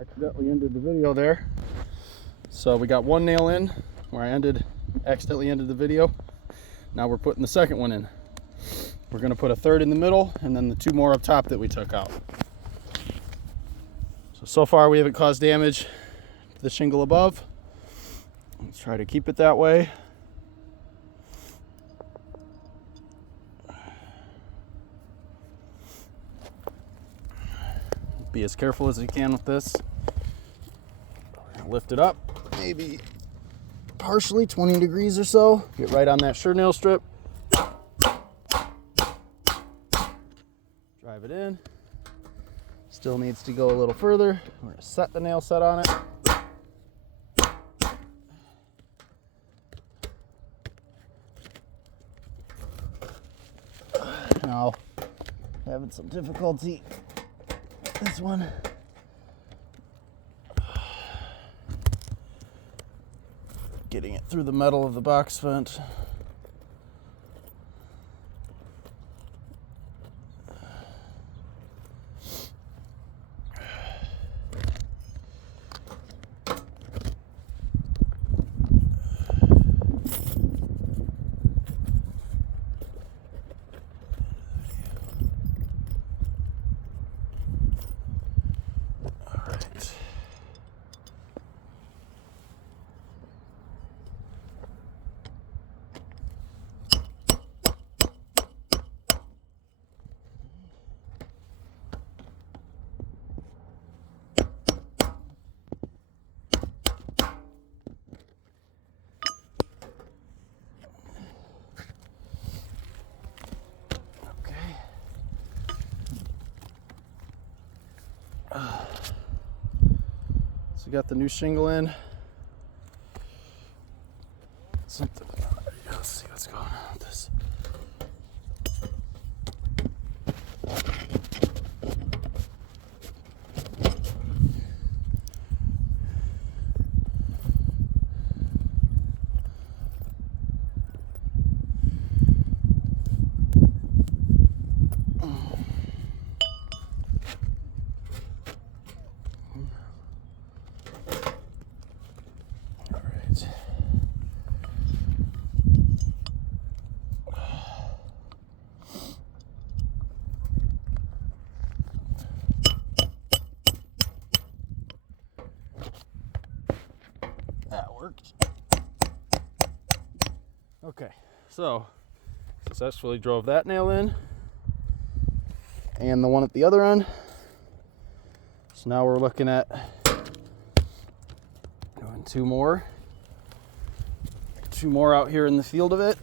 accidentally ended the video there. So we got one nail in where I accidentally ended the video. Now we're putting the second one in. We're going to put a third in the middle and then the two more up top that we took out. So far we haven't caused damage to the shingle above. Let's try to keep it that way. Be as careful as you can with this. Lift it up, maybe partially 20 degrees or so. Get right on that sure nail strip. Drive it in. Still needs to go a little further. We're going to set the nail set on it. Now, having some difficulty with this one. Getting it through the metal of the box vent. So we got the new shingle in. Let's see what's going on with this. That worked. Okay, so successfully drove that nail in and the one at the other end. So now we're looking at doing two more out here in the field of it.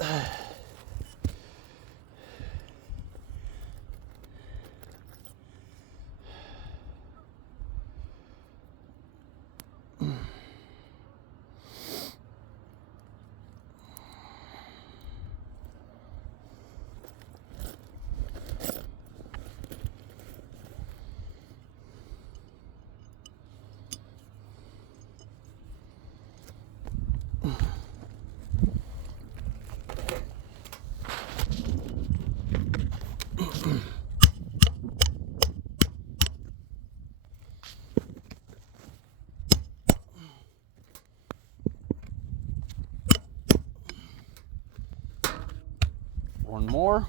One more.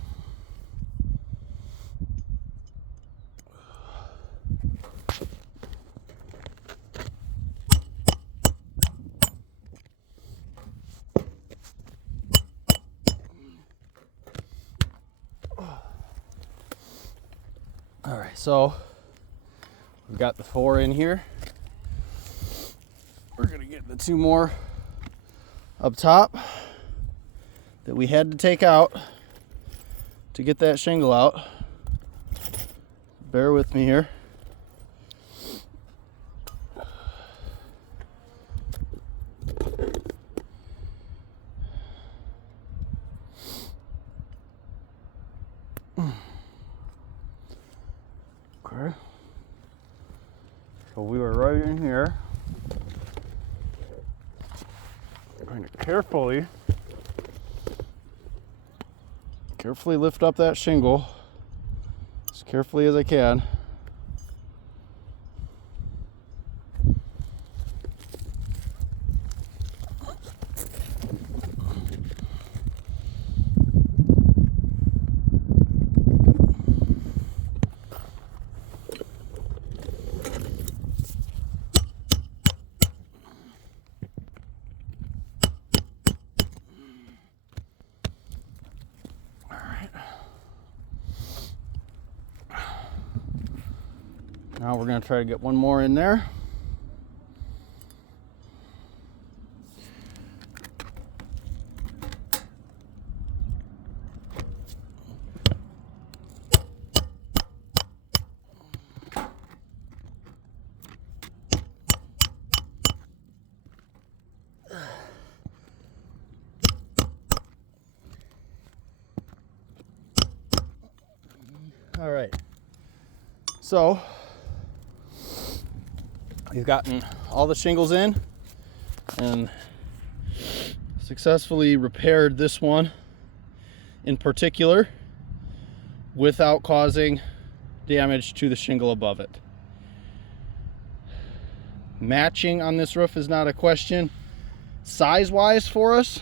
All right, so we've got the 4 in here. We're gonna get the 2 more up top that we had to take out to get that shingle out. Bear with me here. Okay. So we were right in here. I'm going to carefully lift up that shingle as carefully as I can. we're going to try to get one more in there. All right, so we've gotten all the shingles in and successfully repaired this one in particular without causing damage to the shingle above it. Matching on this roof is not a question. Size-wise for us,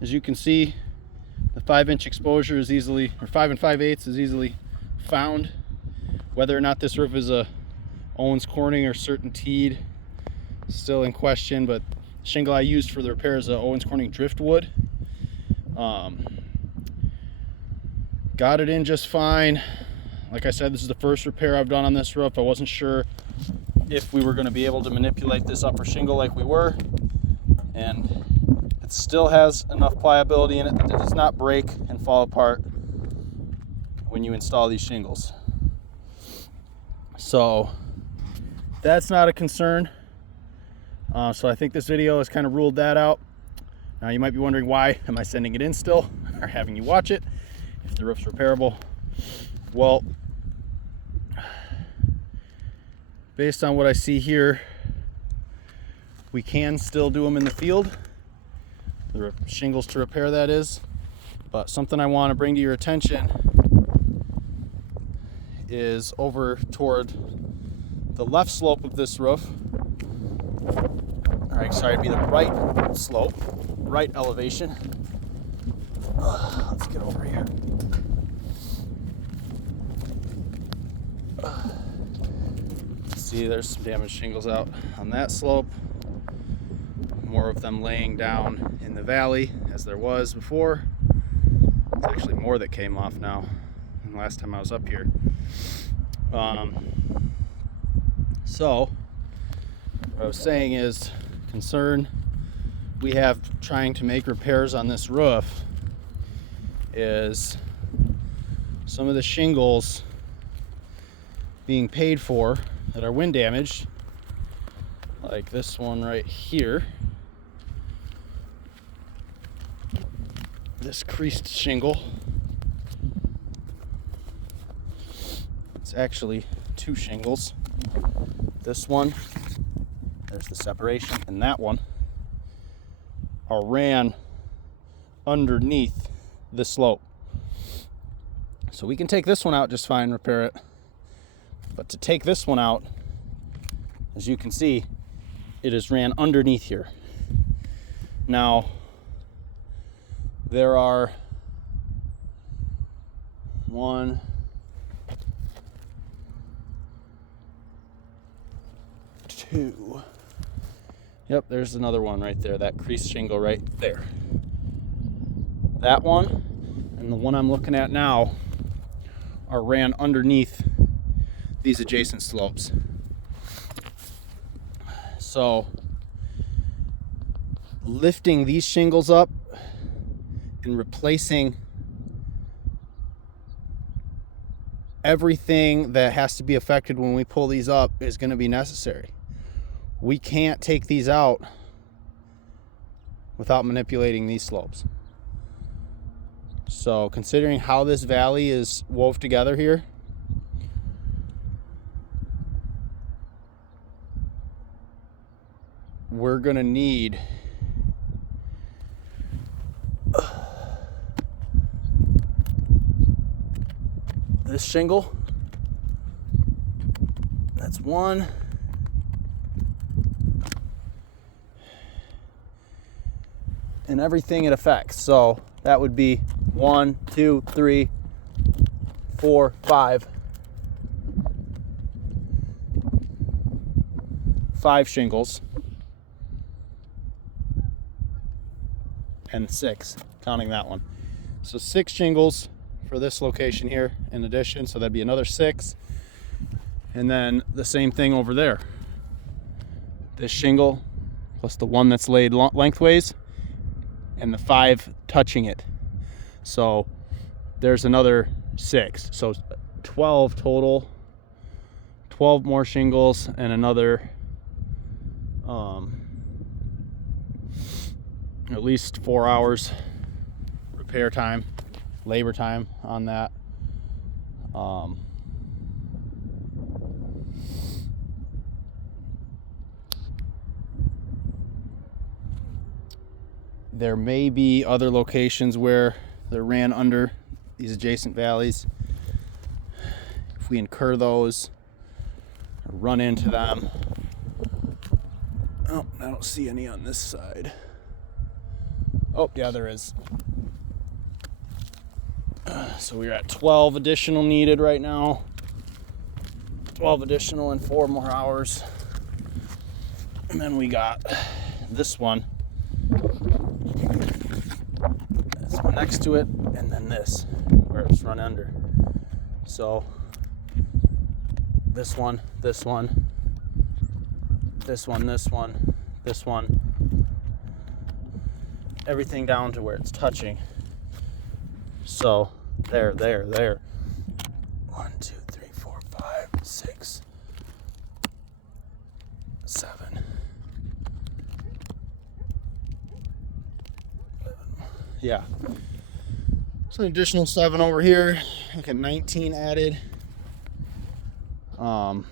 as you can see, the 5-inch exposure is easily, or 5 5/8 is easily found. Whether or not this roof is a Owens Corning or CertainTeed still in question, but the shingle I used for the repair is a Owens Corning driftwood. Got it in just fine. Like I said, this is the first repair I've done on this roof. I wasn't sure if we were going to be able to manipulate this upper shingle like we were, and it still has enough pliability in it that it does not break and fall apart when you install these shingles. So that's not a concern. So I think this video has kind of ruled that out. Now you might be wondering, why am I sending it in still or having you watch it if the roof's repairable? Well, based on what I see here, we can still do them in the field. The shingles to repair, that is. But something I want to bring to your attention is over toward the left slope of this roof. All right, sorry, it'd be the right slope, right elevation. Let's get over here. See, there's some damaged shingles out on that slope. More of them laying down in the valley as there was before. It's actually more that came off now than last time I was up here. So what I was saying is, concern we have trying to make repairs on this roof is some of the shingles being paid for that are wind damaged, like this one right here. This creased shingle. It's actually two shingles. This one, there's the separation, and that one are ran underneath the slope. So we can take this one out just fine, repair it. But to take this one out, as you can see, it is ran underneath here. Now, there are 1, 2. Yep, there's another one right there, that crease shingle right there. That one and the one I'm looking at now are ran underneath these adjacent slopes. So lifting these shingles up and replacing everything that has to be affected when we pull these up is going to be necessary. We can't take these out without manipulating these slopes. So considering how this valley is wove together here, we're going to need this shingle. That's one. And everything it affects. So that would be 1, 2, 3, 4, 5. 5 shingles. And 6, counting that one. So 6 shingles for this location here in addition, so that'd be another 6. And then the same thing over there. This shingle plus the one that's laid lengthways and the 5 touching it. So there's another 6. So 12 total. 12 more shingles and another at least 4 hours repair time, labor time on that. There may be other locations where they're ran under these adjacent valleys. If we incur those or run into them. Oh, I don't see any on this side. Oh, yeah, there is. So we're at 12 additional needed right now. 12 additional in 4 more hours. And then we got this one. This one next to it, and then this, where it's run under. So this one, this one, this one, this one, this one, everything down to where it's touching. So there. 1, 2, 3, 4, 5, 6, 7. Yeah. So an additional 7 over here. Look at 19 added. So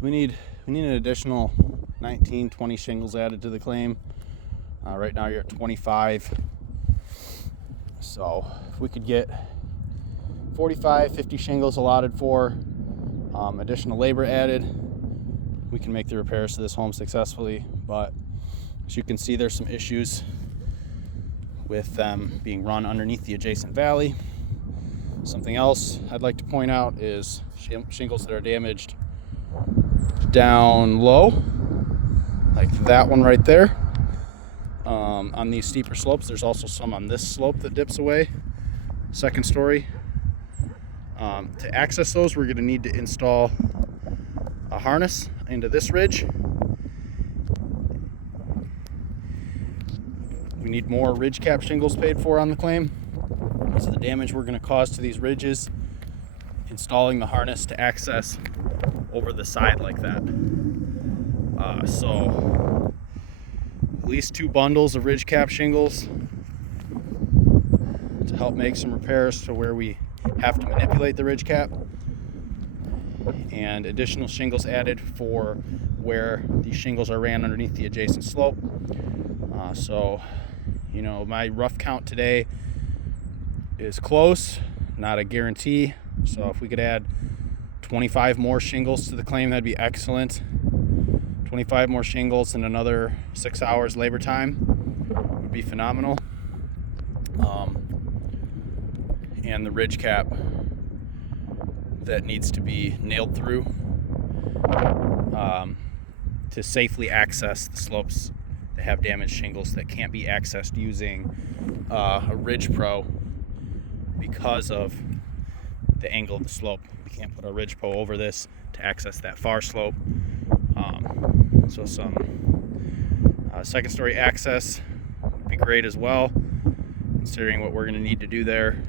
we need an additional 19, 20 shingles added to the claim. Right now you're at 25. So if we could get 45, 50 shingles allotted for, additional labor added, we can make the repairs to this home successfully. But as you can see, there's some issues with them being run underneath the adjacent valley. Something else I'd like to point out is shingles that are damaged down low, like that one right there. On these steeper slopes, there's also some on this slope that dips away, second story. To access those, we're going to need to install a harness into this ridge. We need more ridge cap shingles paid for on the claim because of the damage we're going to cause to these ridges installing the harness to access over the side like that. So at least 2 bundles of ridge cap shingles to help make some repairs to where we have to manipulate the ridge cap, and additional shingles added for where these shingles are ran underneath the adjacent slope. So, you know, my rough count today is close, not a guarantee. So if we could add 25 more shingles to the claim, that'd be excellent. 25 more shingles and another 6 hours labor time would be phenomenal. And the ridge cap that needs to be nailed through to safely access the slopes that have damaged shingles that can't be accessed using a Ridge Pro because of the angle of the slope. We can't put a Ridge Pro over this to access that far slope. So some second story access would be great as well, considering what we're going to need to do there.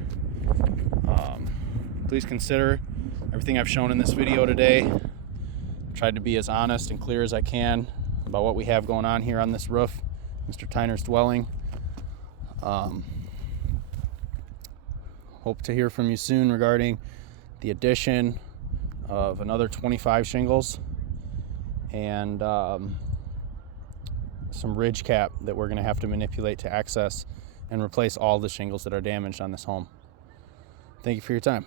Please consider everything I've shown in this video today. I've tried to be as honest and clear as I can about what we have going on here on this roof, Mr. Tyner's dwelling. Hope to hear from you soon regarding the addition of another 25 shingles and some ridge cap that we're going to have to manipulate to access and replace all the shingles that are damaged on this home. Thank you for your time.